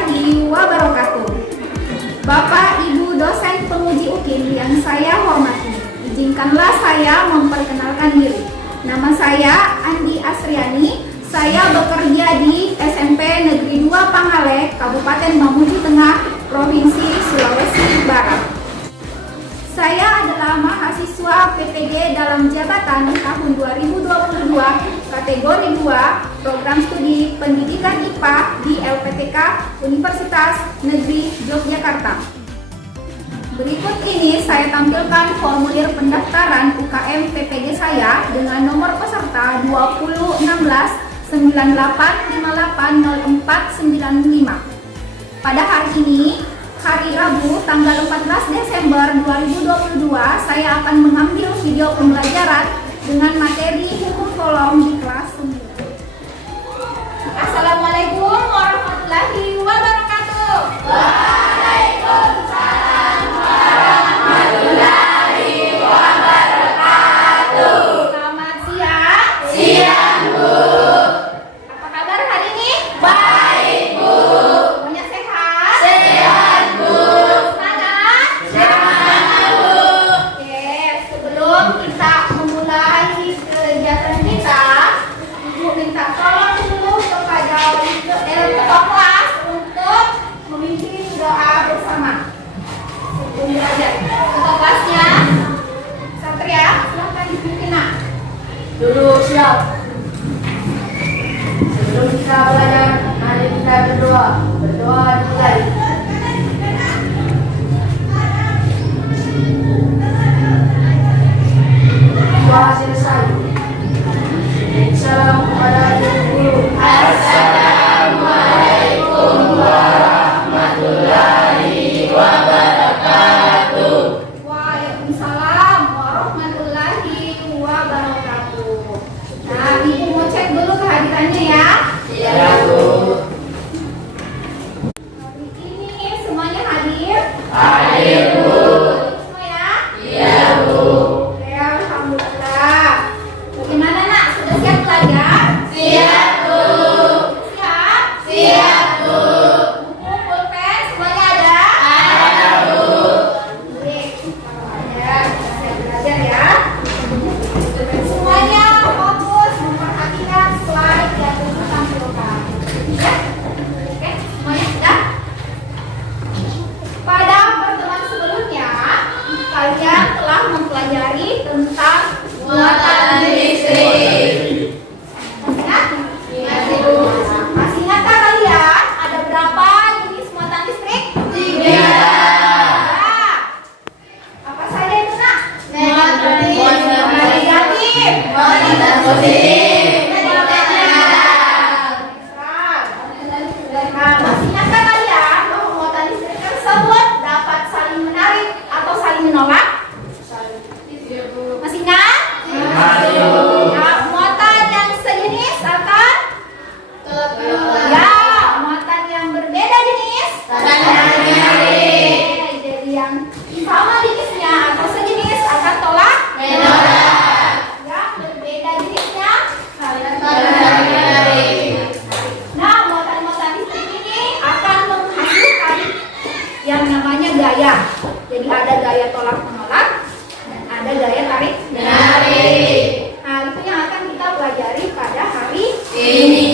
warahmatullahi wabarakatuh. Bapak, Ibu dosen penguji UKIM yang saya hormati, izinkanlah saya memperkenalkan diri. Nama saya Andi Asriani. Saya bekerja di SMP Negeri 2 Pangalek, Kabupaten Mamuju Tengah, Provinsi Sulawesi Barat. Saya adalah mahasiswa PPG dalam jabatan tahun 2022, kategori 2, program studi pendidikan IPA di LPTK Universitas Negeri Yogyakarta. Berikut ini saya tampilkan formulir pendaftaran UKM PPG saya dengan nomor peserta 201698580495. Pada hari ini, hari Rabu, tanggal 14 Desember 2022, saya akan mengambil video pembelajaran dengan materi hukum tolong di kelas 9. Assalamualaikum warahmatullahi wabarakatuh. Waalaikumsalam warahmatullahi wabarakatuh. Selamat siang. Siang, Bu. Apa kabar hari ini? Baik, Bu. Semuanya sehat? Sehat, Bu. Semangat? Semangat, Bu. Oke, sebelum kita memulai kegiatan kita, Ibu minta tolong dulu kepada ketua kelas untuk memimpin doa bersama. Sebelum belajar, ketua kelasnya Satria, silahkan dipimpin. Nak. Duduk siap. Sebelum kita belajar, mari kita berdoa. Berdoa dimulai. Doa selesai. Salam kepada guru. Assalamualaikum warahmatullahi wabarakatuh. Waalaikumsalam warahmatullahi wabarakatuh. Nah, Ibu mau cek dulu kehadirannya ya. Iya, Bu. Hari ini semuanya hadir? Hadir, Bu. Semua ya? Iya, Bu. Oke, alhamdulillah. Bagaimana, Nak? Sudah siap belajar? Siap, Bu. Siap? Siap, Bu. Buku, pulpen, semuanya ada? Ada, Bu. Baik, kalau ada, kita siap belajar ya. Semuanya fokus memperhatikan slide yang Ibu tampilkan. Ya? Oke, semuanya sudah? Pada pertemuan sebelumnya, kalian telah mempelajari tentang muatan listrik. Ingat? Ingat, Bu. Masih ingatkah kalian ada berapa jenis muatan listrik? 3. Apa saja itu, Nak? Negatif. Negatif. Muatan positif. Nah, masih ingatkah kalian bahwa muatan listrik tersebut dapat saling menarik atau saling menolak? Masih ingat? Ya, muatan yang sejenis akan ya, muatan yang berbeda jenis jadi yang sama jenisnya atau sejenis akan tolak yang berbeda jenisnya nah, muatan-muatan listrik ini akan menghasilkan yang namanya gaya. Jadi ada gaya tolak menolak dan ada gaya tarik menarik. Nah, itu yang akan kita pelajari pada hari ini.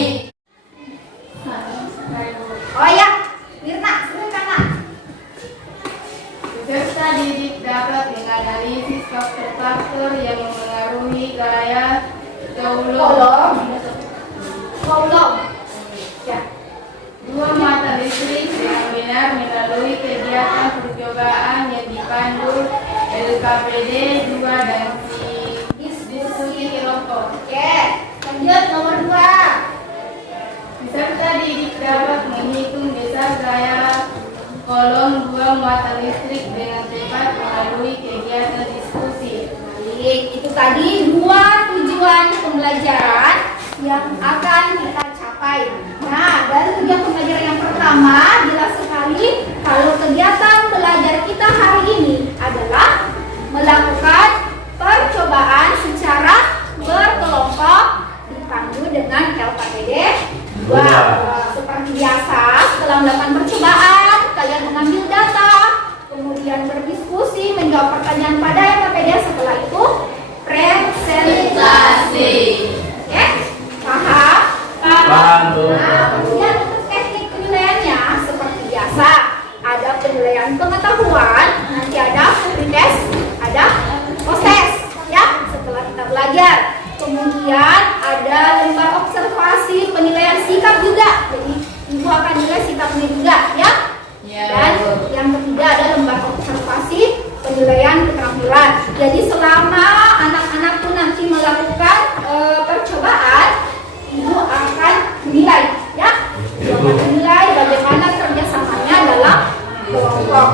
Oh ya, Mirna, silakan, Nak. Peserta didik dapat menganalisis faktor-faktor yang mengaruhi gaya Tolong. Ya. dua mata listrik dengan benar melalui kegiatan percobaan yang dipandu LKPD 2 dan diskusi kelompok. Oke, lanjut nomor 2. Peserta didik dapat menghitung besar gaya kolom dua muatan listrik dengan tepat melalui kegiatan diskusi. Baik, itu tadi 2 tujuan pembelajaran yang akan kita capai. Nah, dari tujuan pembelajaran yang pertama, jelas sekali kalau kegiatan belajar kita hari ini adalah melakukan percobaan secara berkelompok dipandu dengan LKPD 2. Seperti biasa, setelah mengadakan percobaan, kalian mengambil data, kemudian berdiskusi, menjawab pertanyaan pada MPPD. Setelah itu presentasi. Oke, paham? Paham, Bu. Nah, kemudian untuk teknik penilaiannya seperti biasa, ada penilaian pengetahuan, nanti ada pretest, ada proses, ya. Setelah kita belajar, kemudian ada lembar observasi penilaian sikap juga. Jadi ibu akan nilai sikapnya juga, ya. Dan yang ketiga ada lembar observasi penilaian keterampilan. Jadi selama anak-anak tuh nanti melakukan percobaan, ibu akan menilai, ya. Ibu akan menilai bagaimana kerjasamanya dalam kelompok,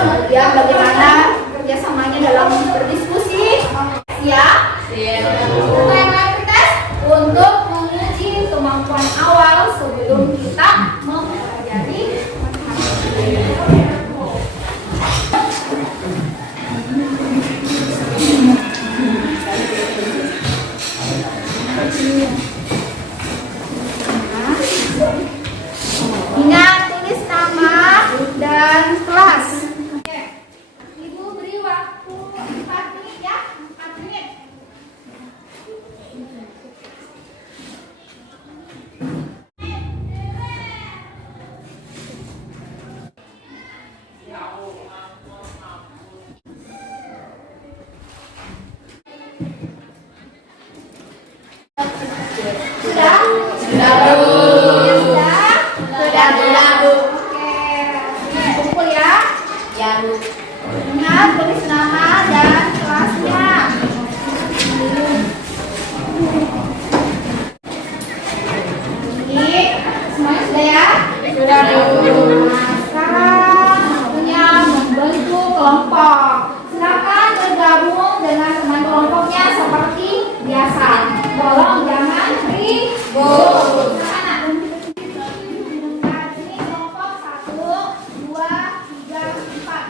kemudian bagaimana kerjasamanya dalam berdiskusi, ya. Untuk menguji kemampuan awal sebelum kita mempelajari matematika. Ingat tulis nama dan kelas. Ibu beri waktu 4 menit, ya. 4 menit. Sudah? Sudah, Bu. Sudah, Bu. Oke. Kumpul ya. Ya, Bu. Ingat tulis nama dan kelasnya. Ini semuanya sudah ya? Sudah, Bu. Nah, sekarang waktunya membentuk kelompok. Silakan bergabung dengan teman kelompoknya seperti biasa. Tolong jangan ribut. Ini kelompok 1, 2, 3, 4.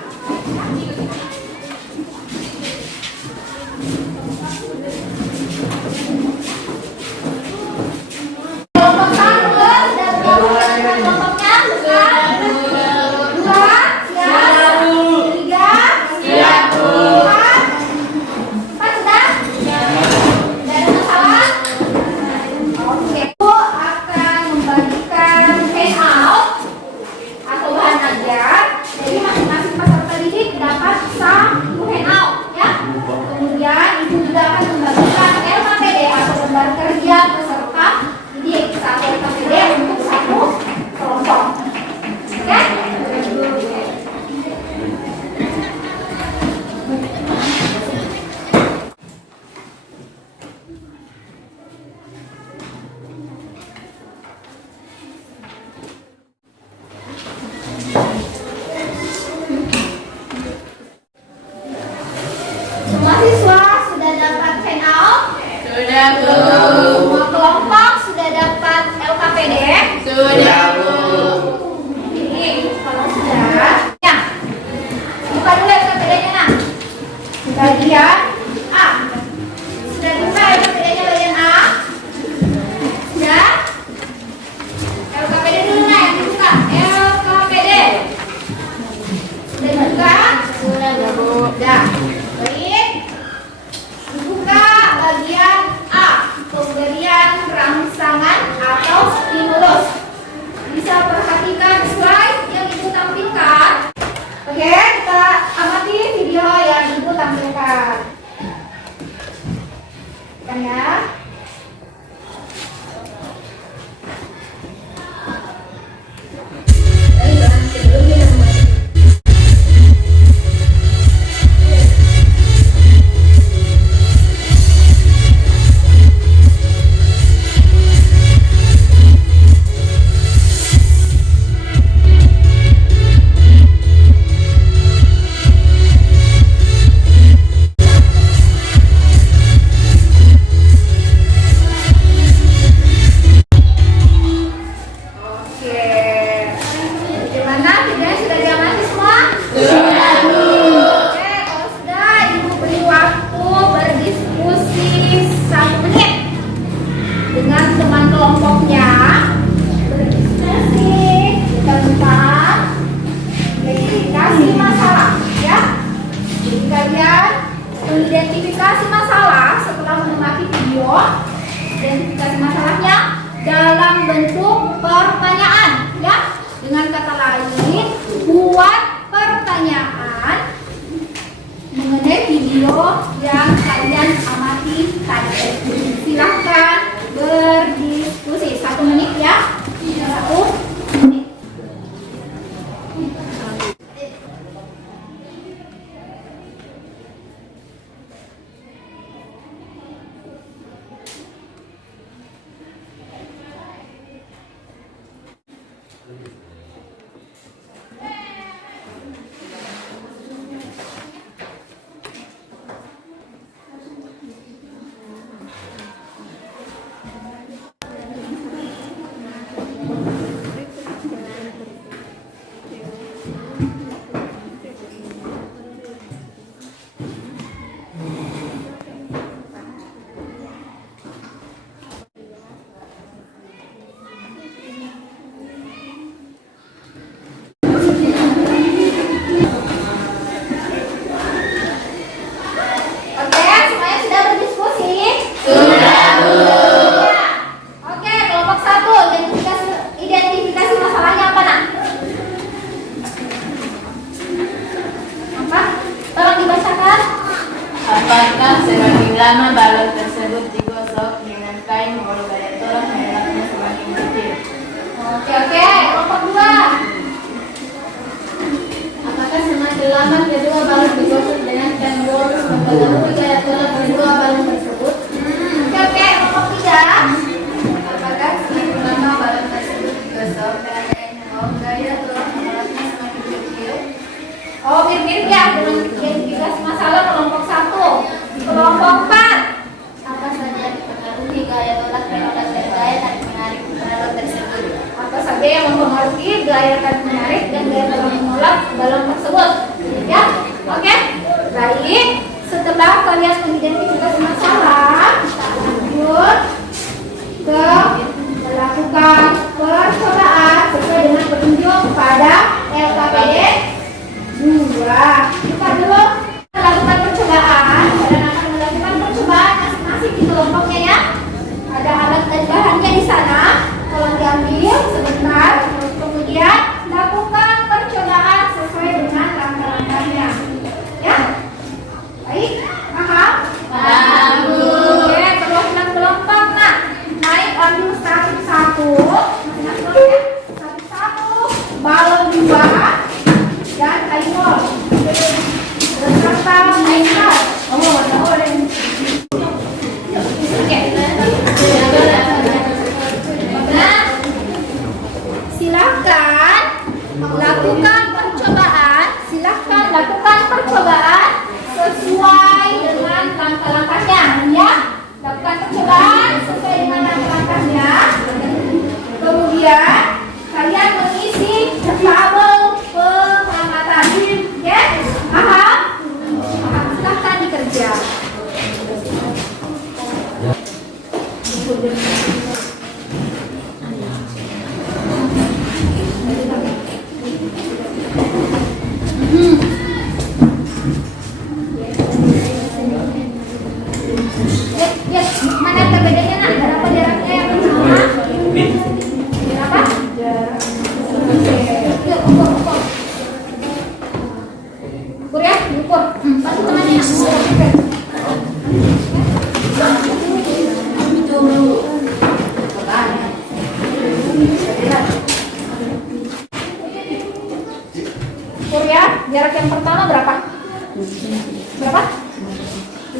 Kelompok 1 dan kelompoknya bukan? 2, siap? 3, siap. 4 sudah? Tidak ada masalah? Oke, aku akan membagikan handout atau bahan ajar. Jadi masing-masing peserta didik dapat identifikasi masalah, ya. Jadi kalian mengidentifikasi masalah setelah mengamati video. Identifikasi masalahnya dalam bentuk pertanyaan, ya. Dengan kata lain, buat pertanyaan mengenai video yang kalian amati tadi. Silahkan berdiskusi. 1 menit, ya. 1 menit. Apakah semakin lama balon tersebut digosok dengan kain maupun gaya tolak mereknya semakin kecil? Oke, kelompok 2. Apakah semakin lama kedua balon digosok dengan kain maupun mempengaruhi gaya tolak kedua balon tersebut? Oke, kelompok 3. Apakah semakin lama balon tersebut digosok dengan kain maupun gaya tolak mereknya semakin kecil? Oh, mirip ya dengan identifikasi masalah kelompok 1. Kelompok 4. Apa saja dipengaruhi gaya tolak menolak dan gaya tarik menarik balon tersebut? Apa saja yang mempengaruhi gaya tarik menarik dan gaya tolak menolak balon tersebut? Ya, oke. Baik. Setelah kalian mengidentifikasi masalah, kita lanjut ke melakukan percobaan sesuai dengan petunjuk pada LKPD 2. Kita dulu melakukan percobaan dan akan melakukan percobaan masing-masing di kelompoknya, ya. Ada alat dan bahannya di sana. Tolong diambil sebentar. Kemudian lakukan percobaan sesuai dengan langkah-langkahnya. Ya. Baik, paham? Paham, Bu. Oke, terus yang kelompok. Nah, naik ambil satu-satu. Satu-satu. Balon 2 dan kain wol. Beserta mainan. Oh, warna oranye. Oke. Nah, silakan lakukan percobaan. Silakan lakukan percobaan sesuai dengan langkah-langkahnya, ya. Lakukan percobaan sesuai dengan langkah-langkahnya. Kemudian kalian mengisi tabel pengamatan. Oke? Paham? Silahkan dikerja. Yes, mana perbedanya, nak? Berapa jaraknya yang sama? Berapa? Yuk, ukur. Ukur, ya, ukur. Bantu temannya. Ukur, ya. Jarak yang pertama berapa? Berapa?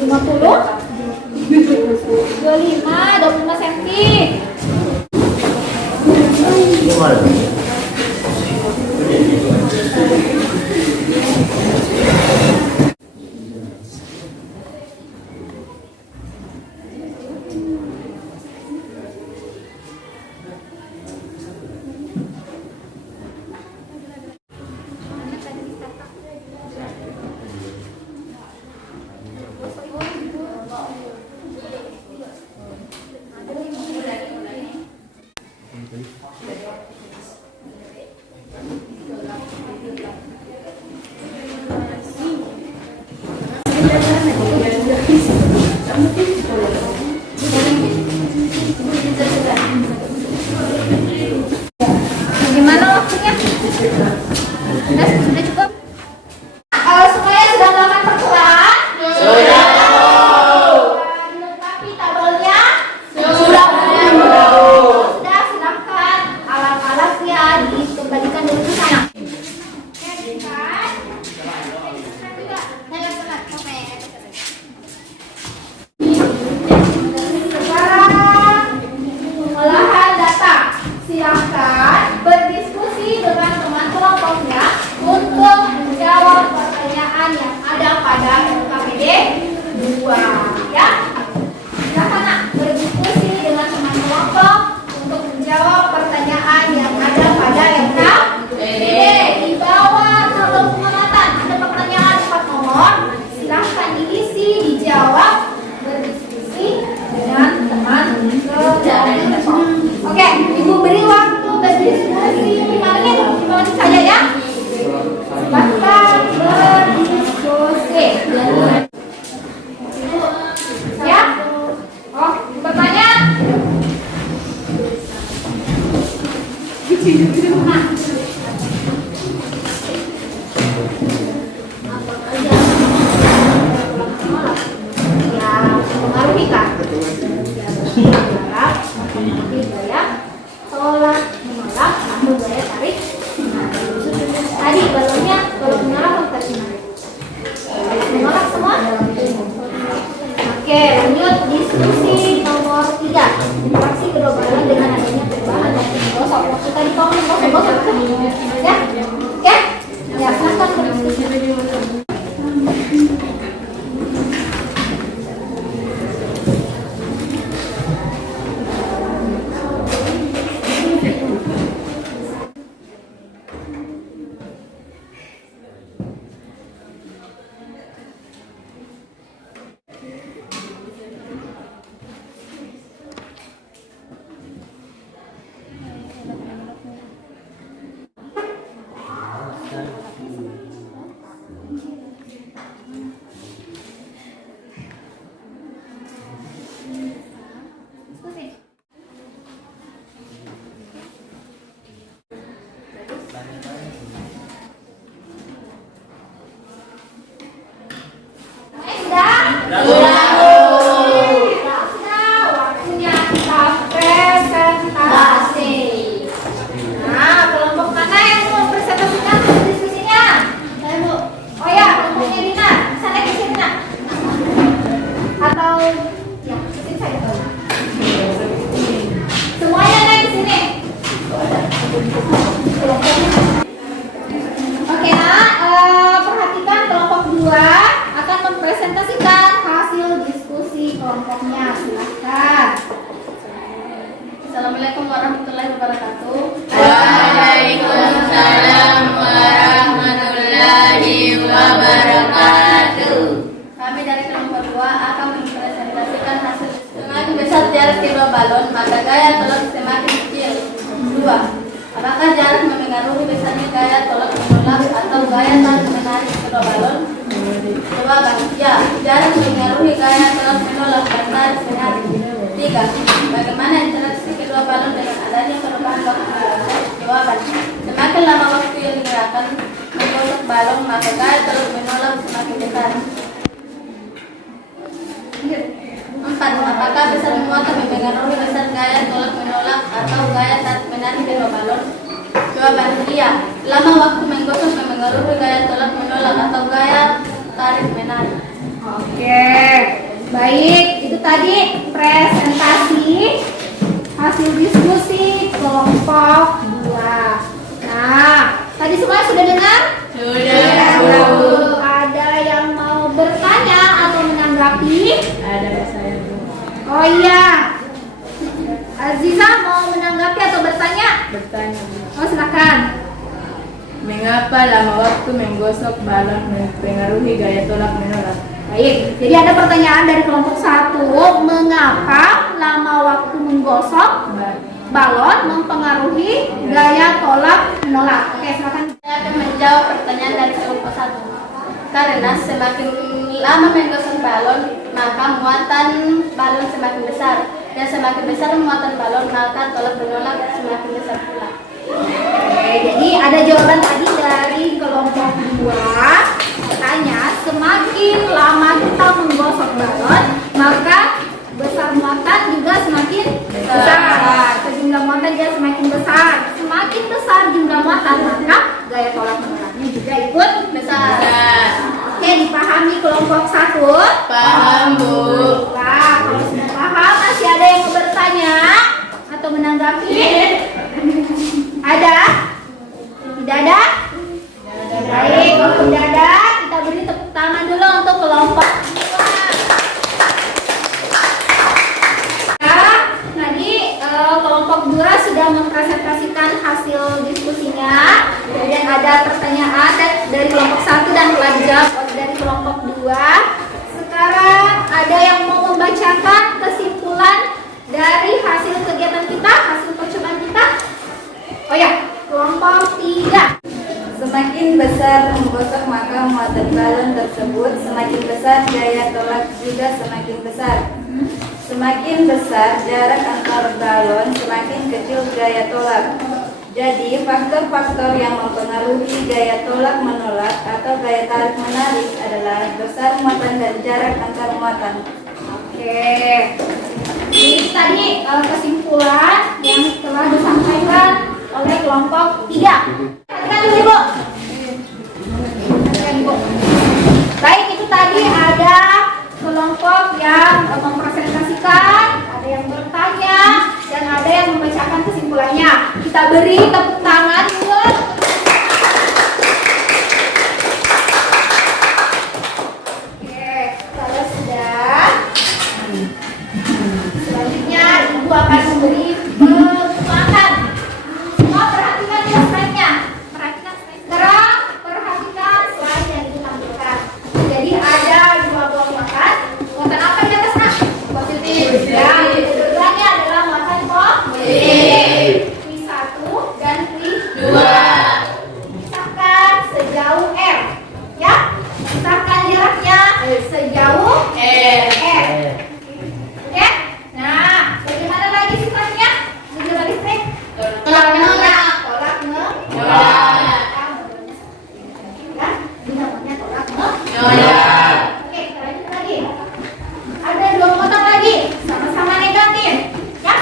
50? 25 cm. pada LKPD 2 ya. Silakan nak berdiskusi dengan teman kelompok untuk menjawab pertanyaan yang ada pada LKPD. Di bawah kolom pengamatan ada pertanyaan 4 nomor. Silahkan diisi, dijawab, berdiskusi dengan teman kelompok. Oke, Ibu beri waktu berdiskusi 5 menit saja ya. Silahkan berdiskusi. Ya? Oh, bertanya? Mempengaruhi kan? Gaya tolak menolak atau gaya tarik menarik. Tadi balonnya tolak menolak atau tarik menarik? Menolak semua? Oke, lanjut diskusi nomor 3. Interaksi kedua balon dengan adanya perubahan dan menggosok. Waktu tadi kamu menggosok ya? Oke? Ya, silahkan berdiskusi. Waktunya kita presentasi. Nah, kelompok mana yang mau presentasikan diskusinya? Saya Bu. Oh ya, kelompoknya Dina. Bisa naik ke sini nak? Atau ya, ke sini saja kalau. Semuanya naik ke sini. Oke nak, perhatikan kelompok 2 akan mempresentasikan hasil diskusi kelompoknya. Silahkan. Assalamualaikum warahmatullahi wabarakatuh. Waalaikumsalam warahmatullahi wabarakatuh. Kami dari kelompok 2 akan mempresentasikan hasil. Semakin besar jarak kedua balon, maka gaya tolak semakin kecil. 2. Apakah jarak mempengaruhi besarnya gaya tolak menolak atau gaya tarik menarik kedua balon? Jawaban ya, jarak mempengaruhi gaya tolak menolak dan tarik menarik. 3. Bagaimana interaksi kedua balon dengan adanya perubahan waktu? Jawaban, semakin lama waktu yang digunakan menggosok balon, maka gaya tolak menolak semakin besar. 4. Apakah besar muatan mempengaruhi besar gaya tolak menolak atau gaya tarik menarik kedua balon? Jawaban iya, lama waktu menggosok mempengaruhi gaya tolak menolak atau gaya tarik menarik. Oke, baik. Itu tadi presentasi hasil diskusi kelompok 2. Nah, tadi semua sudah dengar? Sudah. Ada yang mau bertanya atau menanggapi? Ada saya Bu. Oh iya, Aziza mau menanggapi atau bertanya? Bertanya Bu. Oh silakan. Mengapa lama waktu menggosok balon mempengaruhi gaya tolak menolak? Baik, jadi ada pertanyaan dari kelompok 1. Mengapa lama waktu menggosok balon mempengaruhi gaya tolak menolak? Oke, silakan. Saya akan menjawab pertanyaan dari kelompok 1. Karena semakin lama menggosok balon, maka muatan balon semakin besar. Dan semakin besar muatan balon, maka tolak menolak semakin besar pula. Oke, jadi ada jawaban tadi dari kelompok 2. Katanya semakin lama kita menggosok balon, maka besar muatan juga semakin besar. Jumlah muatan juga semakin besar. Semakin besar jumlah muatan, maka gaya tolak menolaknya juga ikut besar. Oke, dipahami kelompok 1? Paham Bu. Nah, kalau sudah paham, masih ada yang mau bertanya atau menanggapi? Ada? Tidak ada? Baik, kalau tidak ada, kita beri tepuk tangan dulu dari kelompok 2. Sekarang ada yang mau membacakan kesimpulan dari hasil kegiatan kita, hasil percobaan kita? Oh ya, kelompok 3. Semakin besar menggosok maka muatan balon tersebut semakin besar, gaya tolak juga semakin besar. Semakin besar jarak antar balon, semakin kecil gaya tolak. Jadi faktor-faktor yang mempengaruhi gaya tolak menolak atau gaya tarik menarik adalah besar muatan dan jarak antar muatan. Oke. Ini tadi kesimpulan yang telah disampaikan oleh kelompok 3. Perhatikan dulu, Ibu. Perhatikan, Ibu. Baik, itu tadi ada kelompok yang mempresentasikan, ada yang bertanya, dan ada yang membacakan kesimpulannya. Kita beri tepuk tangan, Ibu. Oke, kalau sudah, selanjutnya Ibu akan memberi penguatan. Semua perhatikan ya slide-nya. Perhatikan slide. Sekarang perhatikan slide yang ditampilkan. Jadi ada 2 buah muatan. Muatan apa di atas, Nak? Positif. Yang keduanya adalah muatan positif. Q1 dan Q2. Pisahkan sejauh R. Ya. Pisahkan jaraknya sejauh R. Oke? Nah, bagaimana lagi sifatnya? Gejala listrik? Tolak menolak. Ya, dinamanya tolak menolak. Oke, kita lanjut lagi. Ada 2 muatan lagi, sama-sama negatif. Ya,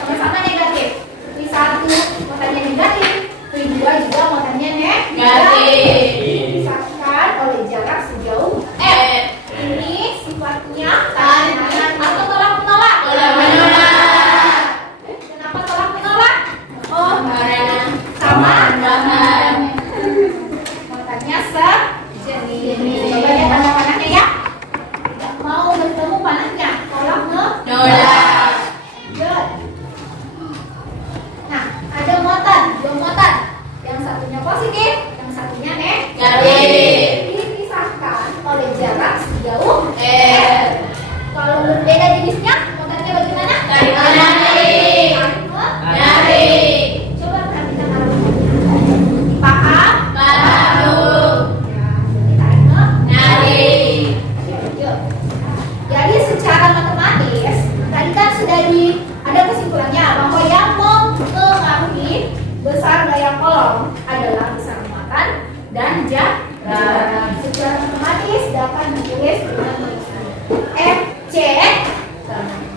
sama-sama negatif. Q1 muatannya negatif, Q2 juga muatannya negatif. Dipisahkan oleh jarak sejauh R. Ini sifatnya tarik atau tolak menolak? Tolak menolak. Kenapa tolak menolak? Oh, sama. Muatannya sejenis. Coba lihat tanda panahnya ya. Tidak mau bertemu panahnya. Tolak menolak. Good. Nah, ada muatan, 2 muatan. Yang satunya positif, yang satunya negatif. Dipisahkan oleh jarak sejauh R. Kalau berbeda jenisnya, muatannya bagaimana? Tarik. Coba perhatikan alamatnya. Paham? Ya, tarik. Yuk. Jadi secara matematis tadi kan sudah ada kesimpulannya bahwa yang mempengaruhi besar gaya kolom adalah besar muatan dan jarak. Secara matematis dapat ditulis dengan tulisan FC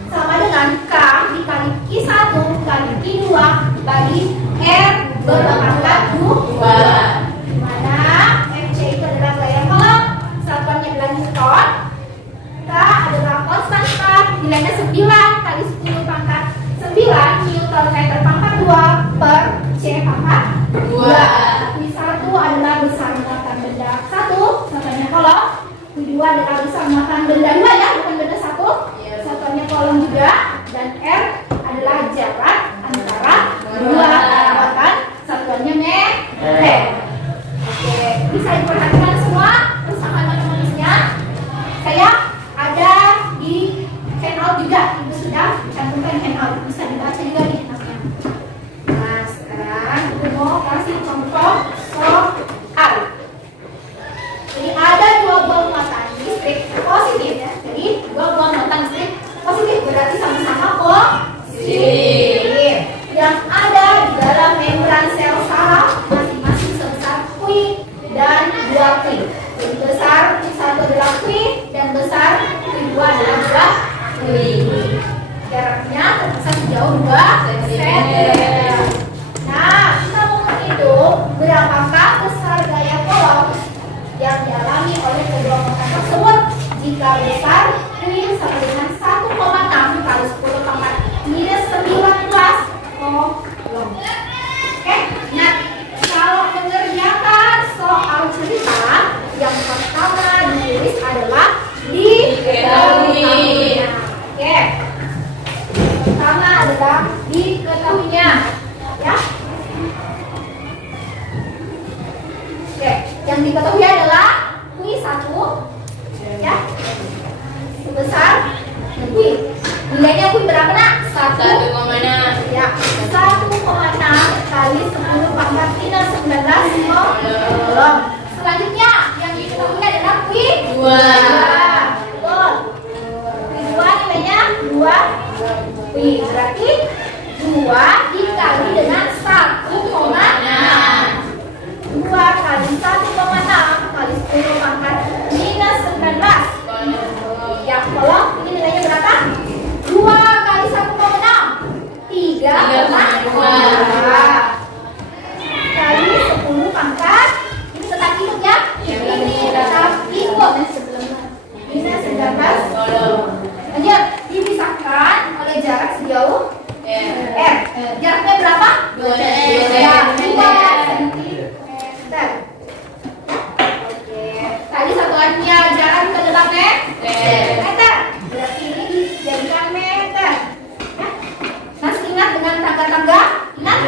sama dengan K dikali Q1 kali Q2 bagi R berpangkat 2. Mana FC itu adalah gaya kolom, satuannya adalah Newton. K adalah konstanta, nilainya 9 kali 10 pangkat 9 Newton meter pangkat 2 per C pangkat 2. Q1 adalah besar muatan benda 1, satuannya kolom. Q2 adalah besar muatan benda 2 ya, bukan benda 1. Satuannya kolom juga. Dan R adalah jarak antara 2 muatan, satuannya meter. Oke, bisa diperhatikan semua persamaan matematisnya. Saya ada di handout juga, Ibu sudah cantumkan handout, bisa dibaca juga di handoutnya. Nah, sekarang Ibu mau kasih contoh soal. Jadi ada 2 buah muatan listrik positif ya. Jadi 2 buah muatan listrik positif berarti sama-sama positif. Yang ada di dalam membran sel saraf masing-masing sebesar Q dan 2 Q. Jadi besar Q1 adalah Q dan besar Q2 adalah 2 Q. Jaraknya terpisah sejauh 2 cm. Nah, kita mau menghitung berapakah besar gaya kolom yang dialami oleh kedua muatan tersebut jika besar Q sama dengan 1,6 kali 10 pangkat minus 19 kolom. Oke, nah kalau mengerjakan soal cerita yang pertama ditulis adalah diketahui. Oke, pertama adalah diketahuinya, ya. Oke, yang diketahui adalah Q1 kolom. Selanjutnya yang diketahui adalah Q2. Betul. Q2 nilainya 2. Q berarti 2 dikali dengan 1,6. 2 kali 1,6 kali 10 pangkat minus 19. Ya, kolom ini nilainya berapa? 2 kali 1,6 3,2 kali 10 pangkat. Ini tetap ikut ya? Ini tetap ikut. Minus 19. Lanjut, dipisahkan oleh jarak sejauh R. Jaraknya berapa? 2 cm. Oke. Tadi satuannya jarak ke dalam meter. Berarti ini dijadikan meter. Ya. Nah, ingat dengan tangga-tangga. Ingat?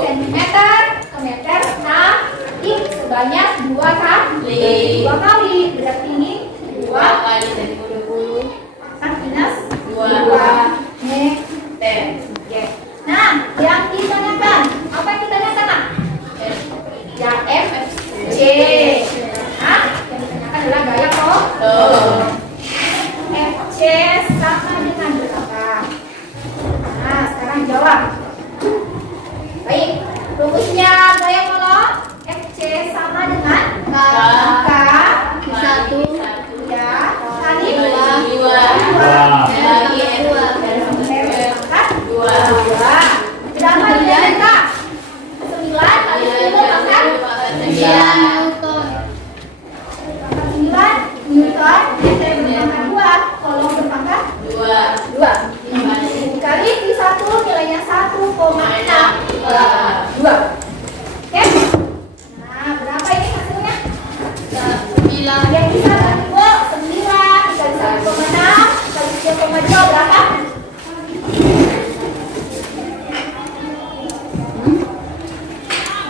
Sentimeter ke meter. Nah, ini sebanyak 2 kali. 2 kali. Berarti ini 2 kali 10 minus 2 meter. Oke. Nah, yang ditanyakan, apa yang ditanyakan? Nak? Ya, FC. Nah, yang ditanyakan adalah gaya kok. FC sama dengan berapa? Nah, sekarang jawab. Baik, rumusnya gaya kolom FC sama dengan K 1 ya kali 2 bagi M pangkat 2. Berapa nilai K? 9 kali 10 pangkat 9 Newton. Meter berpangkat 2. Kolom berpangkat 2. Dikali Q1 nilainya 1,62. Oke. Nah, berapa ini hasilnya? Yang bisa bagi 9 dikali 1,6 dikali 3,2 berapa?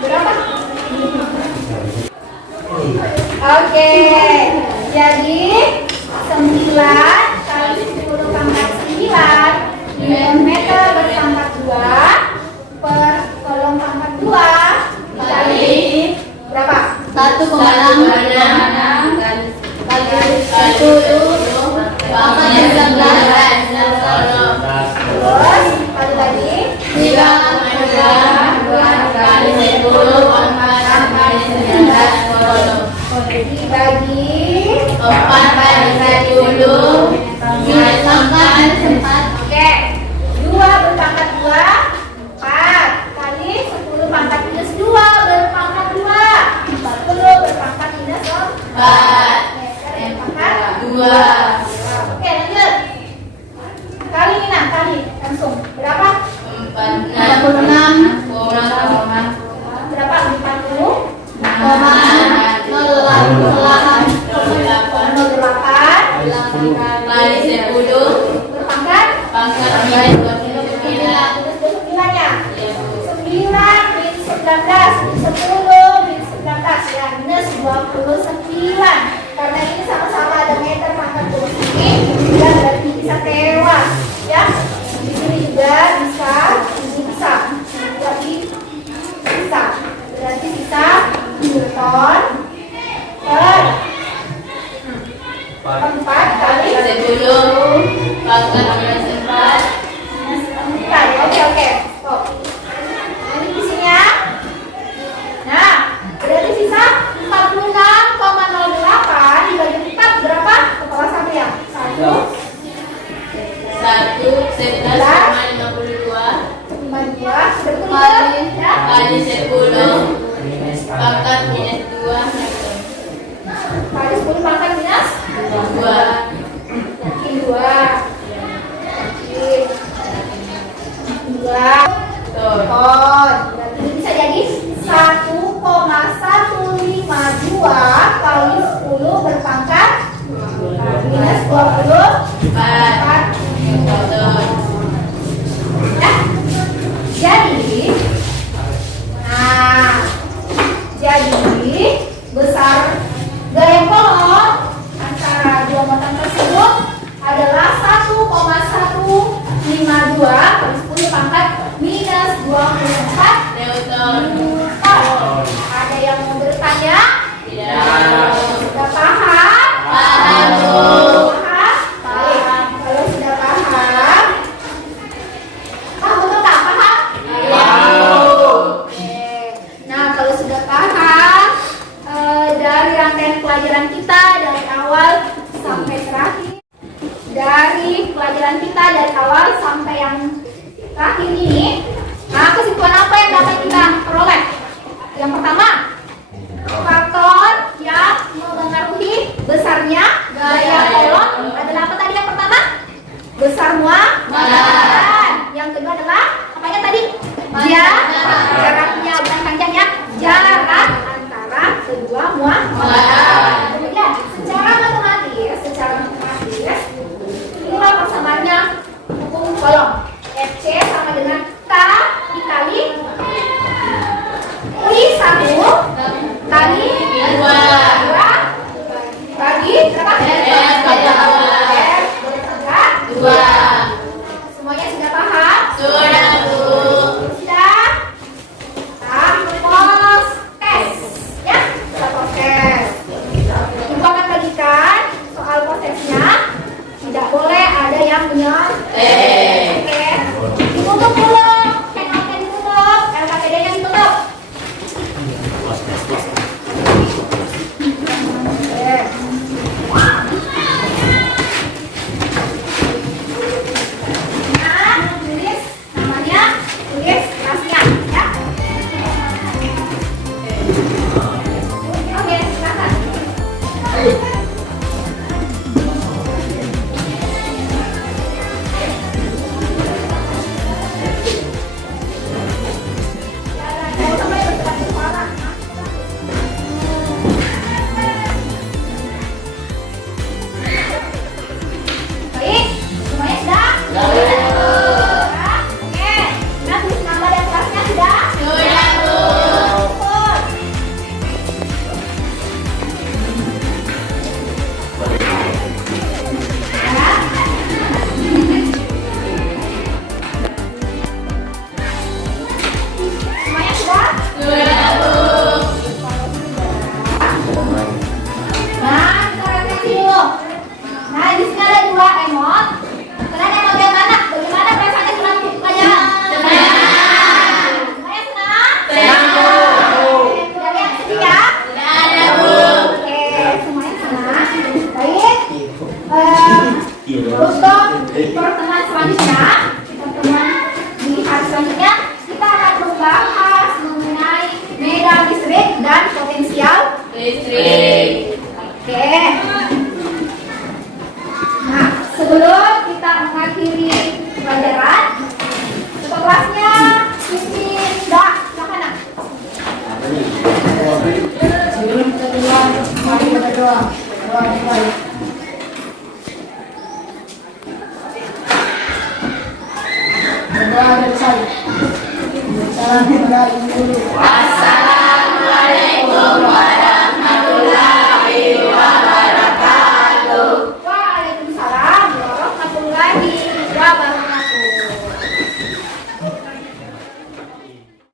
Berapa? Oke. Jadi 9 kali 10 pangkat 9 Newton meter berpangkat 2 per kolom pangkat 2 dikali berapa? 1,6 kali 10 pangkat 19. Terus kali lagi 3,2 kali 10 pangkat kali 19 kolom. dibagi 4 kali 10 minus 4. Oke, 2 berpangkat 2 4 kali 10 pangkat minus 2 berpangkat 2 40 berpangkat minus 4 berpangkat 2. Oke, lanjut. Kali ini nah, kali langsung berapa? 46 Berapa? 40 kali 10 berpangkat pangkat minus 29. minus 29 ya. 9 min 19 10 min 19 ya minus 29. Karena ini sama-sama ada meter pangkat 29 dan berarti bisa tewas ya. Di sini juga bisa, ini bisa. Berarti bisa. Berarti bisa Newton per 4 kali 10 pangkat minus 4. minus 4. Oke. Stop. Ini isinya. Nah, berarti sisa 46,08 dibagi 4 berapa? Kepala satu ya? 1 11,52 52 sudah betul ya? kali 10 pangkat minus 2 Kali 10 pangkat minus 2. yakin 2 yakin 2 ton. Berarti ini bisa jadi 1,152 kali 10 berpangkat minus 24 ton. Ya. Jadi besar gaya kolom antara dua muatan tersebut adalah 1,152 kali 10 pangkat minus 24 Newton. Newton. Ada yang mau bertanya? awal sampai terakhir. Dari pelajaran kita dari awal sampai yang terakhir ini, nah kesimpulan apa yang dapat kita peroleh? Yang pertama, faktor yang mempengaruhi besarnya gaya kolon adalah apa tadi yang pertama? Besar muatan. Yang kedua adalah apanya tadi? Jaraknya, bukan panjangnya, jarak antara kedua muatan. Kemudian secara matematis inilah persamaannya hukum kolom. FC sama dengan K dikali I1 kali 2 bagi berapa? F semuanya sudah paham? Sudah. Kita pos tes ya, kita pos tes. Ibu akan bagikan soal prosesnya. Tidak boleh ada yang menyontek. Oke. Ditutup dulu. Channelnya ditutup. LKPD-nya ditutup. Nah, tulis namanya, tulis kelasnya ya. Oke, silakan. Baik, semuanya sudah? Oke, nah tulis nama dan kelasnya sudah? Betul. Semuanya sudah? Nah, kita refleksi dulu. Nah, di sini ada dua emot. Kalian emot yang mana? Bagaimana perasaannya setelah pelajaran? Senang. Semuanya senang? Tidak ada yang sedih ya? Oke, semuanya senang. Baik. Untuk pertemuan selanjutnya, di hari selanjutnya, kita akan membahas mengenai medan listrik dan potensial listrik. Oke. Nah, sebelum kita mengakhiri pelajaran, untuk kelasnya pimpin dah, silakan nak. Sebelum kita doa, mari kita doa. Doa dimulai. Berdoa dari saya. Salam kepada ibu. Assalamualaikum warahmatullahi wabarakatuh. Waalaikumsalam warahmatullahi wabarakatuh.